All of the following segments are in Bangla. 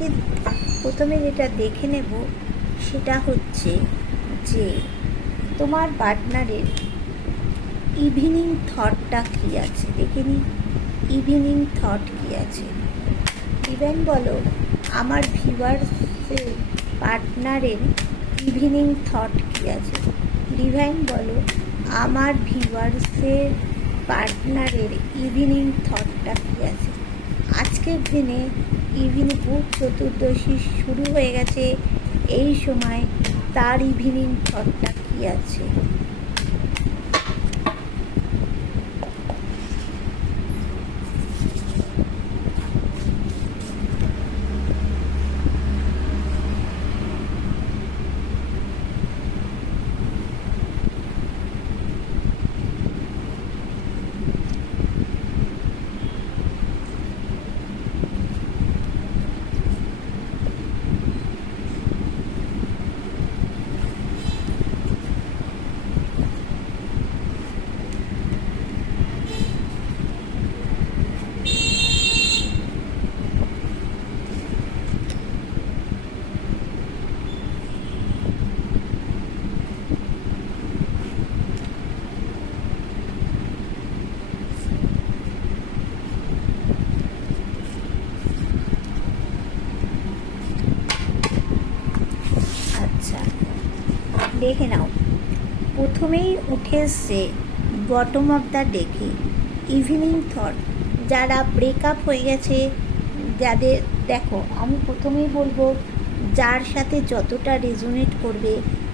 আজকে প্রথমে যেটা দেখে নেব সেটা হচ্ছে যে তোমার পার্টনারের ইভিনিং থটটা কী আছে। দেখে নিই ইভিনিং থট কী আছে। ইভেন বলো আমার ভিউয়ার্সের পার্টনারের ইভিনিং থট কী আছে। ডিভাইন বলো আমার ভিউয়ার্সের পার্টনারের ইভিনিং থটটা কী আছে। আজকের দিনে ভূত চতুর্দশী শুরু হয়ে গেছে, এই সময় তার ইভিনিং থটটা কী আছে। আচ্ছা দেখে নাও, প্রথমেই উঠে এসছে বটম অফ দ্য ডেকে ইভিনিং থট। যারা ব্রেকআপ হয়ে গেছে, যাদের, দেখো আমি প্রথমেই বলবো যার সাথে যতটা রেজোনেট করবে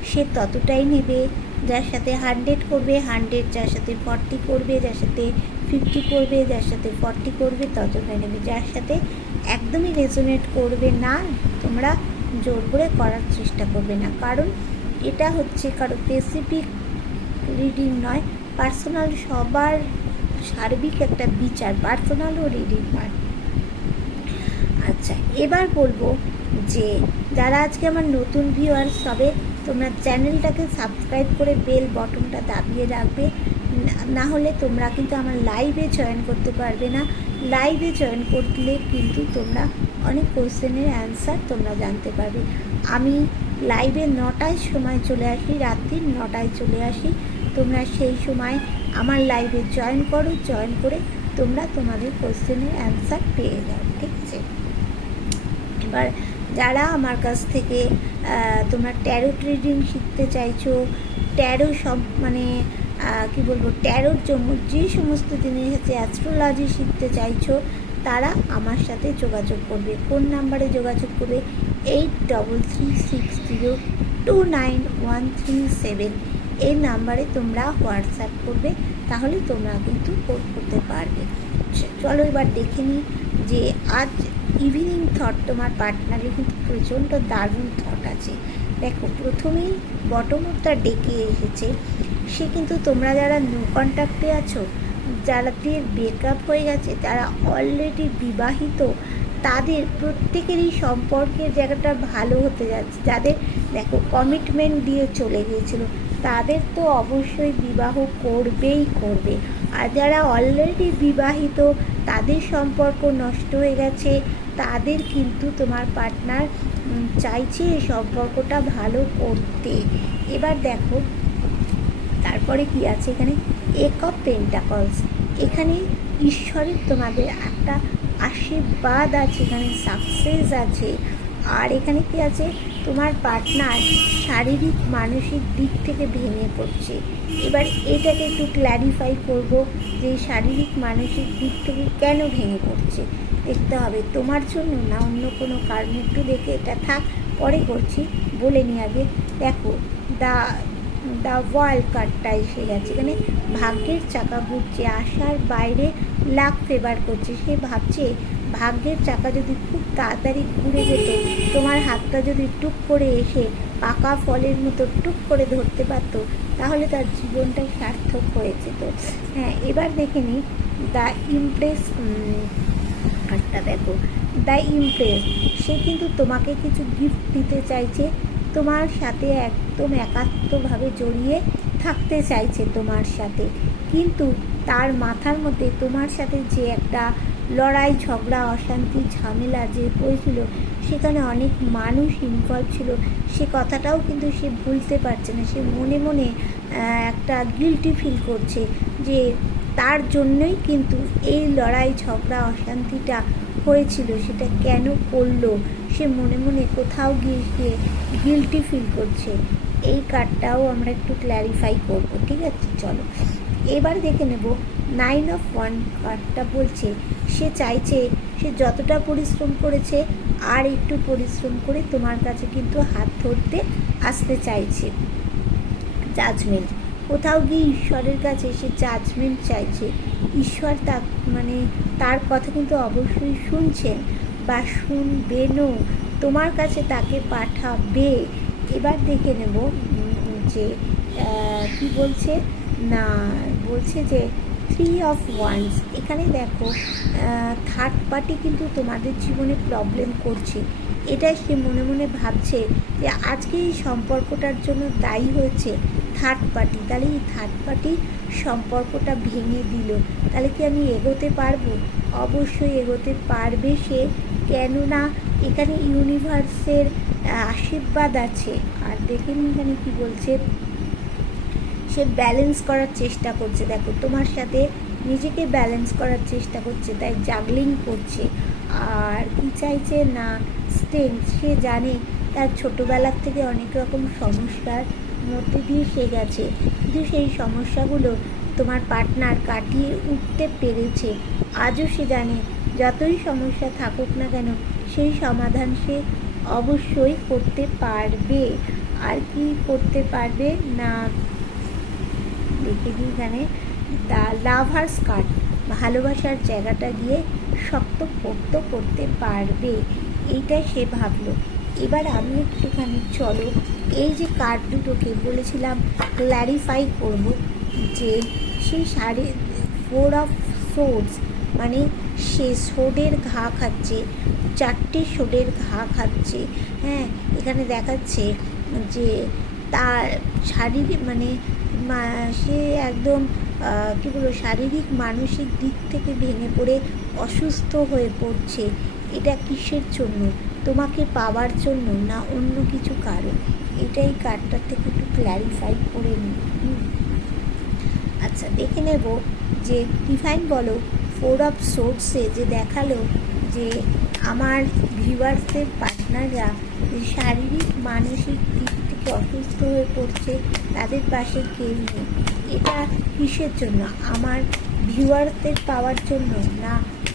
সে ততটাই নেবে। যার সাথে 100 করবে 100, যার সাথে 40 করবে, যার সাথে 50 করবে, যার সাথে 40 করবে ততটাই নেবে। যার সাথে একদমই রেজোনেট করবে না তোমরা জোর করে করার চেষ্টা করবে না, কারণ এটা হচ্ছে কারো স্পেসিফিক রিডিং নয়, পার্সোনাল, সবার সার্বিক একটা বিচার, পার্সোনালও রিডিং নয়। আচ্ছা এবার বলবো যে যারা আজকে আমার নতুন ভিউয়ার্স হবে, তোমরা চ্যানেলটাকে সাবস্ক্রাইব করে বেল বটনটা দাবিয়ে রাখবে, না হলে তোমরা কিন্তু আমার লাইভে জয়েন করতে পারবে না। লাইভে জয়েন করলে কিন্তু তোমরা অনেক কোশ্চেনের অ্যান্সার তোমরা জানতে পারবে। আমি লাইভে 9টায় সময় চলে আসি, রাত্রি 9টায় চলে আসি। তোমরা সেই সময় আমার লাইভে জয়েন করো, জয়েন করে তোমরা তোমাদের কোশ্চেনের অ্যান্সার পেয়ে যাও, ঠিক আছে। এবার যারা আমার কাছ থেকে তোমরা ট্যারোট রিডিং শিখতে চাইছো, ট্যারো সব মানে কি বলবো, ট্যারোর জন্য যে সমস্ত জিনিস আছে, অ্যাস্ট্রোলজি শিখতে চাইছো, তারা আমার সাথে যোগাযোগ করবে। কোন নাম্বারে যোগাযোগ করবে? 8360291137 এই নাম্বারে তোমরা হোয়াটসঅ্যাপ করবে, তাহলে তোমরা কিন্তু করতে পারবে। চলো এবার দেখে নিই যে আজ ইভিনিং থট তোমার পার্টনারের কিন্তু প্রচণ্ড দারুণ থট আছে। দেখো প্রথমেই বটম অফ দ্য ডেকে এসেছে, সে কিন্তু তোমরা যারা নো কন্ট্যাক্টে আছো, যাদের ব্রেকআপ হয়ে গেছে, তারা অলরেডি বিবাহিত, তাদের প্রত্যেকেরই সম্পর্কের জায়গাটা ভালো হতে যাচ্ছে। যাদের দেখো কমিটমেন্ট দিয়ে চলে গিয়েছিল, তাদের তো অবশ্যই বিবাহ করবেই করবে। আর যারা অলরেডি বিবাহিত, তাদের সম্পর্ক নষ্ট হয়ে গেছে, তাদের কিন্তু তোমার পার্টনার চাইছে এই সম্পর্কটা ভালো করতে। এবার দেখো তারপরে কি আছে এখানে, এক অফ পেন্টাকলস। এখানে ঈশ্বরের তোমাদের একটা আশীর্বাদ আছে, এখানে সাকসেস আছে। আর এখানে কি আছে, তোমার পার্টনার শারীরিক মানসিক দিক থেকে ভেঙে পড়ছে। এবার এটাকে একটু ক্ল্যারিফাই করব যে শারীরিক মানসিক দিক থেকে কেন ভেঙে পড়ছে। দেখতে হবে তোমার জন্য না অন্য কোনো কারণ। একটু দেখে এটা থাক, পরে করছি, বলে নিই আগে। দেখো দ্য ওয়ার্ল্ড কার্ডটা এসে গেছে, এখানে ভাগ্যের চাকা ঘুরছে, আশার বাইরে লাক ফেভার করছে। সে ভাবছে ভাগ্যের চাকা যদি খুব তাড়াতাড়ি ঘুরে যেত, তোমার হাতটা যদি টুক করে এসে পাকা ফলের মতো টুক করে ধরতে পারত, তাহলে তার জীবনটা সার্থক হয়ে যেত। হ্যাঁ এবার দেখে নিই দ্য ইমপ্রেস কার্ডটা। দেখো দ্য ইমপ্রেস, সে কিন্তু তোমাকে কিছু গিফট দিতে চাইছে, তোমার সাথে একদম একাত্মভাবে জড়িয়ে থাকতে চাইছে তোমার সাথে, কিন্তু তার মাথার মধ্যে তোমার সাথে যে একটা লড়াই ঝগড়া অশান্তি ঝামেলা যে হয়েছিল, সেখানে অনেক মানুষ ইনভলভ ছিল, সে কথাটাও কিন্তু সে ভুলতে পারছে না। সে মনে মনে একটা গিল্টি ফিল করছে যে তার জন্যই কিন্তু এই লড়াই ঝগড়া অশান্তিটা হয়েছিল, সেটা কেন করলো, সে মনে মনে কোথাও গিয়ে গিয়ে গিল্টি ফিল করছে। এই কার্ডটাও আমরা একটু ক্ল্যারিফাই করব, ঠিক আছে? চলো এবার দেখে নেব 9 অফ ওয়ান্ড কার্ডটা বলছে সে চাইছে, সে যতটা পরিশ্রম করেছে আর একটু পরিশ্রম করে তোমার কাছে কিন্তু হাত ধরতে আসতে চাইছে। জাজমেন্ট, কোথাও গিয়ে ঈশ্বরের কাছে সে জাজমেন্ট চাইছে। ঈশ্বর তার কথা কিন্তু অবশ্যই শুনছেন বা শুনবেনও, তোমার কাছে তাকে পাঠাবে। এবার দেখে নেব যে কি বলছে না, বলছে যে 3 অফ ওয়ান্স। এখানে দেখো থার্ড পার্টি কিন্তু তোমাদের জীবনে প্রবলেম করছে। এটা সে মনে মনে ভাবছে যে আজকে এই সম্পর্কটার জন্য দায়ী হয়েছে থার্ড পার্টি। তাহলে এই থার্ড পার্টি সম্পর্কটা ভেঙে দিল, তাহলে কি আমি এগোতে পারবো? অবশ্যই এগোতে পারবে সে, কেননা এখানে ইউনিভার্সের আশীর্বাদ আছে। আর দেখেন এখানে কি বলছে, সে ব্যালেন্স করার চেষ্টা করছে। দেখো তোমার সাথে নিজেকে ব্যালেন্স করার চেষ্টা করছে, তাই জাগলিং করছে। আর কি চাইছে না, স্ট্রেংথ। সে জানে তার ছোটোবেলার থেকে অনেক রকম সমস্যার মধ্যে দিয়ে সে গেছে, কিন্তু সেই সমস্যাগুলো তোমার পার্টনার কাটিয়ে উঠতে পেরেছে। আজও সে জানে যতই সমস্যা থাকুক না কেন সেই সমাধান সে অবশ্যই করতে পারবে। আর কি করতে পারবে না, দেখে দিই এখানে দ্য লাভার্স কার্ড, ভালোবাসার জায়গাটা গিয়ে শক্তপোক্ত করতে পারবে, এইটাই সে ভাবলো। এবার আমি একটুখানি চলো এই যে কার্ড দুটোকে বলেছিলাম ক্ল্যারিফাই করব, যে সেই 4 অফ সোর্ডস মানে সে সোডের ঘা খাচ্ছে, 4টে সোডের ঘা খাচ্ছে। হ্যাঁ, এখানে দেখাচ্ছে যে তার শারীরিক সে একদম কী বলবো, শারীরিক মানসিক দিক থেকে ভেঙে পড়ে অসুস্থ হয়ে পড়ছে। এটা কিসের জন্য? তোমাকে পাওয়ার জন্য না অন্য কিছু কারণ? এটাই কার্ডটার থেকে একটু ক্ল্যারিফাই করে নিই। আচ্ছা, দেখে নেব যে ডিভাইন বলো 4 অফ সোর্সে যে দেখালো যে আমার ভিউয়ার্সদের পার্টনাররা যে শারীরিক মানসিক দিক থেকে অসুস্থ হয়ে পড়ছে, তাদের পাশে কেউ নেই। এটা কিসের জন্য? আমার ভিউয়ার্সদের পাওয়ার জন্য না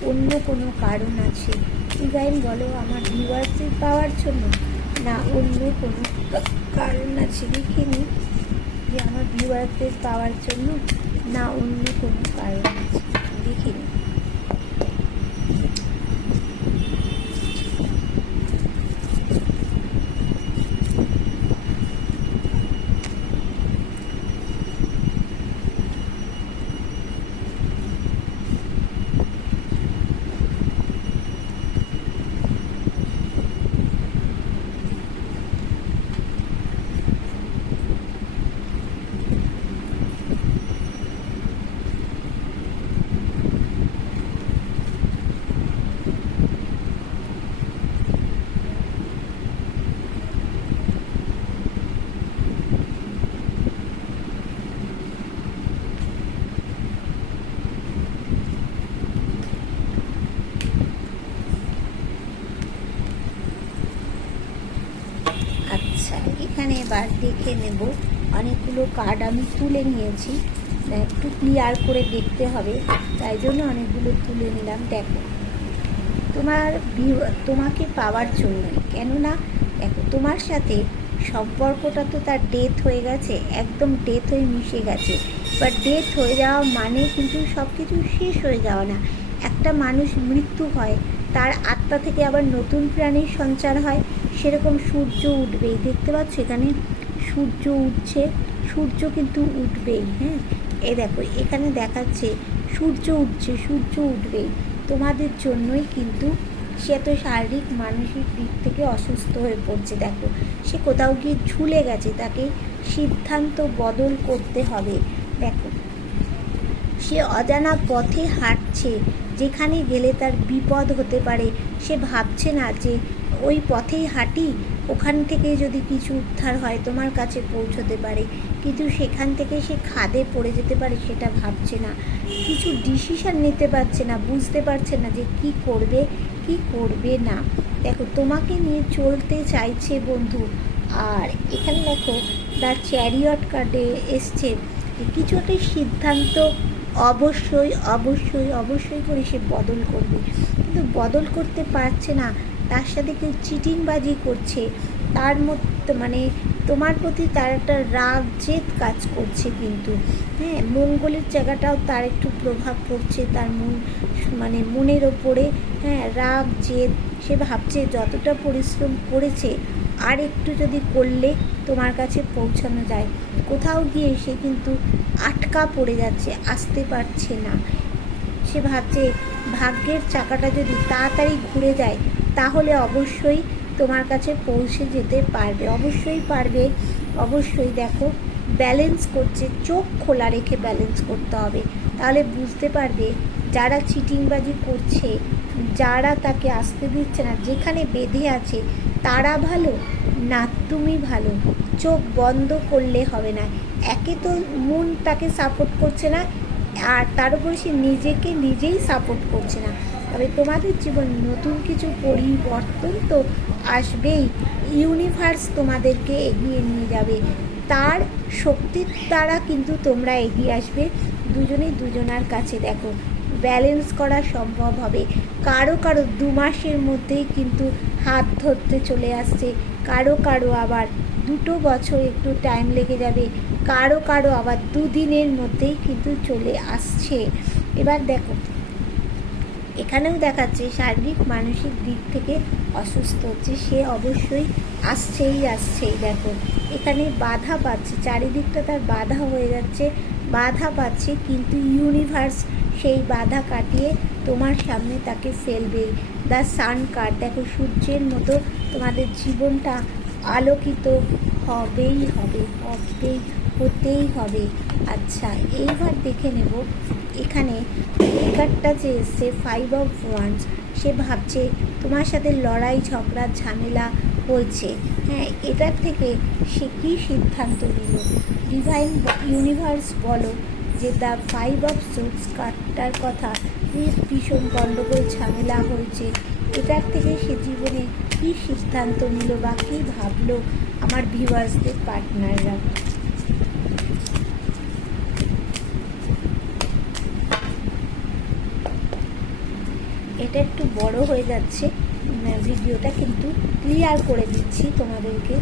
অন্য কোনো কারণ আছে? ডিভাইন বলো আমার ভিউয়ার্সদের পাওয়ার জন্য না অন্য কোনো কারণ আছে? দেখে নিই যে আমার ভিউয়ারদের পাওয়ার জন্য না অন্য কোনো কারণ আছে, দেখে নিই। আচ্ছা, এখানে এবার দেখে নেব, অনেকগুলো কার্ড আমি তুলে নিয়েছি, একটু ক্লিয়ার করে দেখতে হবে, তাই জন্য অনেকগুলো তুলে নিলাম। দেখো তোমাকে পাওয়ার জন্যই, কেননা দেখো তোমার সাথে সম্পর্কটা তো তার ডেথ হয়ে গেছে, একদম ডেথ হয়ে মিশে গেছে। বাট ডেথ হয়ে যাওয়া মানে কিন্তু সব কিছু শেষ হয়ে যাওয়া না। একটা মানুষ মৃত্যু হয়, তার আত্মা থেকে আবার নতুন প্রাণীর সঞ্চার হয়, সেরকম সূর্য উঠবেই। দেখতে পাচ্ছ এখানে সূর্য উঠছে, সূর্য কিন্তু উঠবেই। হ্যাঁ, এই দেখো এখানে দেখাচ্ছে সূর্য উঠছে, সূর্য উঠবেই। তোমাদের জন্যই কিন্তু সে তো শারীরিক মানসিক দিক থেকে অসুস্থ হয়ে পড়ছে। দেখো সে কোথাও গিয়ে ঝুলে গেছে, তাকে সিদ্ধান্ত বদল করতে হবে। দেখো সে অজানা পথে হাঁটছে, যেখানে গেলে তার বিপদ হতে পারে। সে ভাবছে না যে ওই পথেই হাঁটি, ওখান থেকে যদি কিছু উদ্ধার হয় তোমার কাছে পৌঁছতে পারে, কিন্তু সেখান থেকে সে খাদে পড়ে যেতে পারে সেটা ভাবছে না, কিছু ডিসিশান নিতে পারছে না, বুঝতে পারছে না যে কি করবে কি করবে না। দেখো তোমাকে নিয়ে চলতে চাইছে বন্ধু। আর এখানে দেখো দ্য চ্যারিয়ট কার্ডে এসছে কিছু একটা সিদ্ধান্ত অবশ্যই অবশ্যই অবশ্যই করে সে বদল করবে, কিন্তু বদল করতে পারছে না। তার সাথে কেউ চিটিংবাজি করছে, তার মধ্যে মানে তোমার প্রতি তার একটা রাগ জেদ কাজ করছে, কিন্তু হ্যাঁ মঙ্গলের জায়গাটাও তার একটু প্রভাব পড়ছে তার মানে মনের ওপরে। হ্যাঁ রাগ জেদ, সে ভাবছে যতটা পরিশ্রম করেছে আর একটু যদি করলে তোমার কাছে পৌঁছানো যায়, কোথাও গিয়ে সে কিন্তু আটকা পড়ে যাচ্ছে, আসতে পারছে না। সে ভাবছে ভাগ্যের চাকাটা যদি তাড়াতাড়ি ঘুরে যায় তাহলে অবশ্যই তোমার কাছে পৌঁছে যেতে পারবে, অবশ্যই পারবে, অবশ্যই। দেখো ব্যালেন্স করছে, চোখ খোলা রেখে ব্যালেন্স করতে হবে, তাহলে বুঝতে পারবে যারা চিটিংবাজি করছে, যারা তাকে আসতে দিচ্ছে না, যেখানে বেঁধে আছে তারা ভালো না তুমি ভালো। চোখ বন্ধ করলে হবে না, একে তো মন তাকে সাপোর্ট করছে না, আর তার উপর সে নিজেকে নিজেই সাপোর্ট করছে না। তবে তোমাদের জীবন নতুন কিছু পরিবর্তন তো আসবেই, ইউনিভার্স তোমাদেরকে এগিয়ে নিয়ে যাবে, তার শক্তির দ্বারা কিন্তু তোমরা এগিয়ে আসবে দুজনেই দুজনার কাছে। দেখো ব্যালেন্স করা সম্ভব হবে, কারো কারো 2 মাসের মধ্যেই কিন্তু হাত ধরতে চলে আসছে, কারো কারো আবার 2 বছর একটু টাইম লেগে যাবে, কারো কারো আবার 2 দিনের মধ্যেই কিন্তু চলে আসছে। এবার দেখো এখানেও দেখাচ্ছে শারীরিক মানসিক দিক থেকে অসুস্থ হচ্ছে, সে অবশ্যই আসছেই। দেখো এখানে বাধা পাচ্ছে, চারিদিকটা তার বাধা হয়ে যাচ্ছে, বাধা পাচ্ছে, কিন্তু ইউনিভার্স সেই বাধা কাটিয়ে তোমার সামনে তাকে ফেলবেই। দ্য সান কার্ড, দেখো সূর্যের মতো তোমাদের জীবনটা আলোকিত হতেই হবে। আচ্ছা এইবার দেখে নেব এখানে এই কার্ডটা যে এসছে 5 অফ ওয়ান্ডস, সে ভাবছে তোমার সাথে লড়াই ঝগড়া ঝামেলা হয়েছে, হ্যাঁ এটার থেকে সে কী সিদ্ধান্ত নিল। ডিভাইন ইউনিভার্স বলো যে দ্য 5 অফ সোর্স কার্ডটার কথা, ভীষণ গণ্ডগোল ঝামেলা হয়েছে, এটার থেকে সে জীবনে কী সিদ্ধান্ত নিল বা কী ভাবলো আমার ভিউয়ার্সদের পার্টনাররা। এটা একটু বড় হয়ে যাচ্ছে ভিডিওটা, কিন্তু ক্লিয়ার করে দিচ্ছি তোমাদেরকে।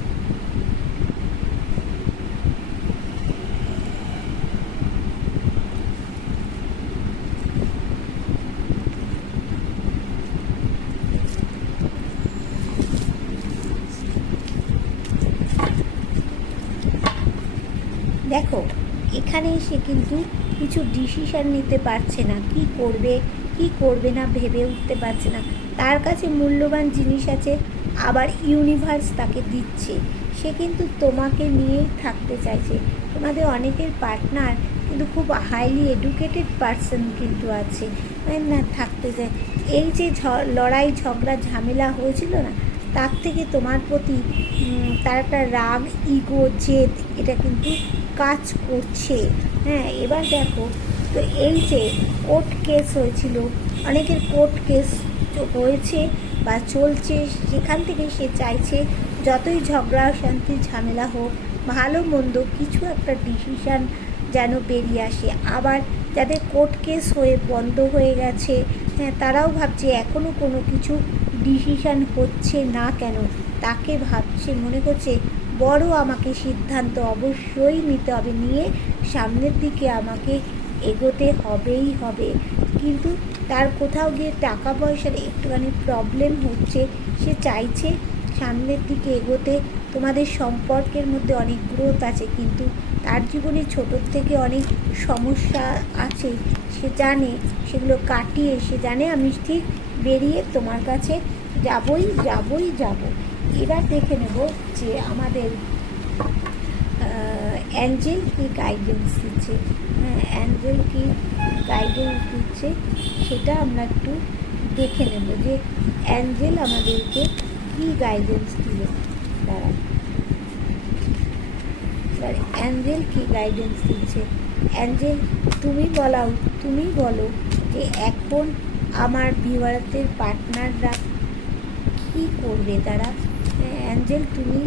দেখো এখানে সে কিন্তু কিছু ডিসিশান নিতে পারছে না, কি করবে কি করবে না ভেবে উঠতে পারছে না। তার কাছে মূল্যবান জিনিস আছে, আবার ইউনিভার্স তাকে দিচ্ছে, সে কিন্তু তোমাকে নিয়েই থাকতে চাইছে। তোমাদের অনেকের পার্টনার কিন্তু খুব হাইলি এডুকেটেড পার্সন কিন্তু আছে, না থাকতে চায়। এই যে লড়াই ঝগড়া ঝামেলা হয়েছিল না, তার থেকে তোমার প্রতি তার একটা রাগ ইগো জেদ এটা কিন্তু কাজ করছে। হ্যাঁ এবার দেখো তো এই যে কোর্ট কেস হয়েছিল, অনেকের কোর্ট কেস হয়েছে বা চলছে, সেখান থেকে সে চাইছে যতই ঝগড়া শান্তি ঝামেলা হোক, ভালো মন্দ কিছু একটা ডিসিশান যেন বেরিয়ে আসে। আবার যাদের কোর্ট কেস হয়ে বন্ধ হয়ে গেছে, হ্যাঁ তারাও ভাবছে এখনও কোনো কিছু ডিসিশান হচ্ছে না কেন, তাকে ভাবছে মনে করছে বড় আমাকে সিদ্ধান্ত অবশ্যই নিতে হবে, নিয়ে সামনের দিকে আমাকে এগোতে হবে। কিন্তু তার কোথাও গিয়ে টাকা পয়সার একটুখানি প্রবলেম হচ্ছে, সে চাইছে সামনের দিকে এগোতে। তোমাদের সম্পর্কের মধ্যে অনেক গ্রোথ আছে, কিন্তু তার জীবনে ছোটোর থেকে অনেক সমস্যা আছে, সে জানে সেগুলো কাটিয়ে সে জানে আমি ঠিক বেরিয়ে তোমার কাছে যাবই। এবার দেখে নেব যে আমাদের অ্যাঞ্জেল কি গাইডেন্স দিচ্ছে, হ্যাঁ অ্যাঞ্জেল কি গাইডেন্স দিচ্ছে সেটা আমরা একটু দেখে নেব যে অ্যাঞ্জেল আমাদেরকে কি গাইডেন্স দিল তারা। এবার অ্যাঞ্জেল কি গাইডেন্স দিচ্ছে। অ্যাঞ্জেল তুমি বলো যে এখন আমার ভিউয়ারদের পার্টনাররা কি করবে তারা। অ্যাঞ্জেল তুমি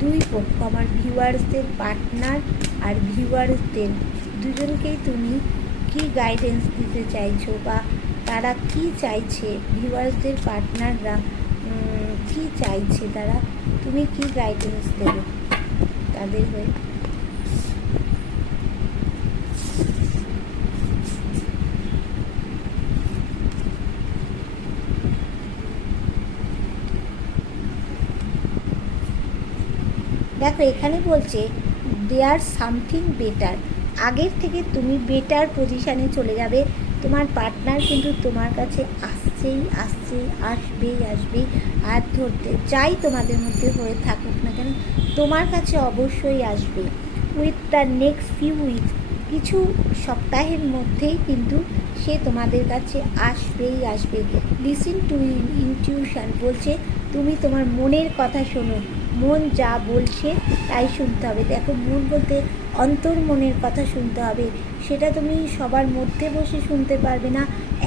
দুই পক্ষ, আমার ভিউয়ার্সদের পার্টনার আর ভিউয়ার্সদের দুজনকেই তুমি কি গাইডেন্স দিতে চাইছো, বা তারা কি চাইছে, ভিউয়ার্সদের পার্টনাররা কি চাইছে, তারা তুমি কি গাইডেন্স দেবে তাদের হয়ে। দেখো এখানে বলছে দেয়ার সামথিং বেটার, আগের থেকে তুমি বেটার পজিশানে চলে যাবে। তোমার পার্টনার কিন্তু তোমার কাছে আসবেই, হাত ধরতে, যাই তোমাদের মধ্যে হয়ে থাকুক না কেন তোমার কাছে অবশ্যই আসবে। With the next few weeks, কিছু সপ্তাহের মধ্যেই কিন্তু সে তোমাদের কাছে আসবে। লিসেন টু ইনটিউশন বলছে তুমি তোমার মনের কথা শোনো, মন যা বলছে তাই শুনতে হবে। দেখো মন বলতে অন্তর মনের কথা শুনতে হবে, সেটা তুমি সবার মধ্যে বসে শুনতে পারবে না।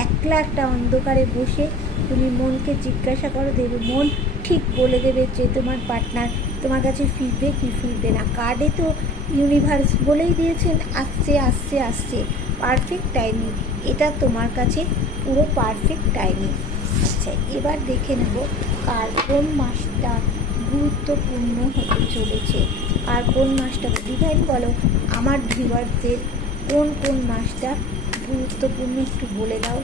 একলা একটা অন্ধকারে বসে তুমি মনকে জিজ্ঞাসা করো, দেবে মন ঠিক বলে দেবে যে তোমার পার্টনার তোমার কাছে ফিরবে কি ফিরবে না। কার্ডে তো ইউনিভার্স বলেই দিয়েছেন আসছে পারফেক্ট টাইমিং, এটা তোমার কাছে পুরো পারফেক্ট টাইমিং। আচ্ছা এবার দেখে নেব কার কোন মাসটা গুরুত্বপূর্ণ হতে চলেছে, আর কোন মাসটা। ডিভাইন বলো আমার ভিউয়ারদের কোন মাসটা গুরুত্বপূর্ণ একটু বলে দাও,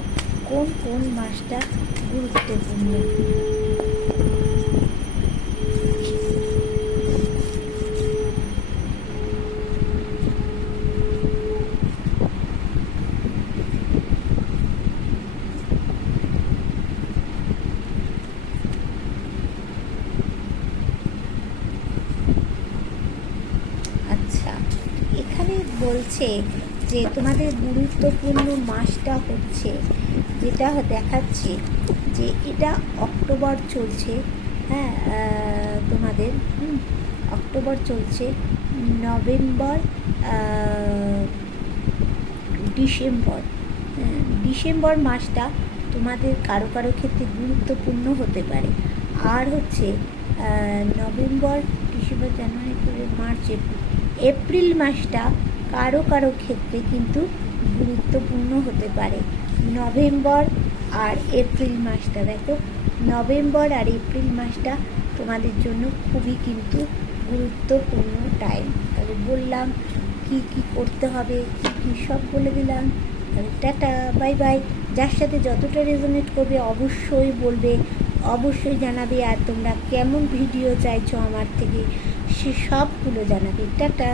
কোন মাসটা গুরুত্বপূর্ণ। আচ্ছা এখানে বলছে যে তোমাদের গুরুত্বপূর্ণ মাসটা হচ্ছে, যেটা দেখাচ্ছে যে এটা অক্টোবর চলছে, হ্যাঁ তোমাদের অক্টোবর চলছে, নভেম্বর, ডিসেম্বর মাসটা তোমাদের কারো ক্ষেত্রে গুরুত্বপূর্ণ হতে পারে। আর হচ্ছে নভেম্বর, ডিসেম্বর, জানুয়ারি, ফেব্রুয়ারি, মার্চ, এপ্রিল মাসটা কারো ক্ষেত্রে কিন্তু গুরুত্বপূর্ণ হতে পারে। নভেম্বর আর এপ্রিল মাসটা দেখো, নভেম্বর আর এপ্রিল মাসটা তোমাদের জন্য খুবই কিন্তু গুরুত্বপূর্ণ টাইম। তাহলে বললাম কি করতে হবে, কি সব বলে দিলাম। তাহলে টাটা, বাই বাই। যার সাথে যতটা রেজোনেট করবে অবশ্যই বলবে, অবশ্যই জানাবে। আর তোমরা কেমন ভিডিও চাইছো আমার থেকে সে সবগুলো জানাবে। টাটা।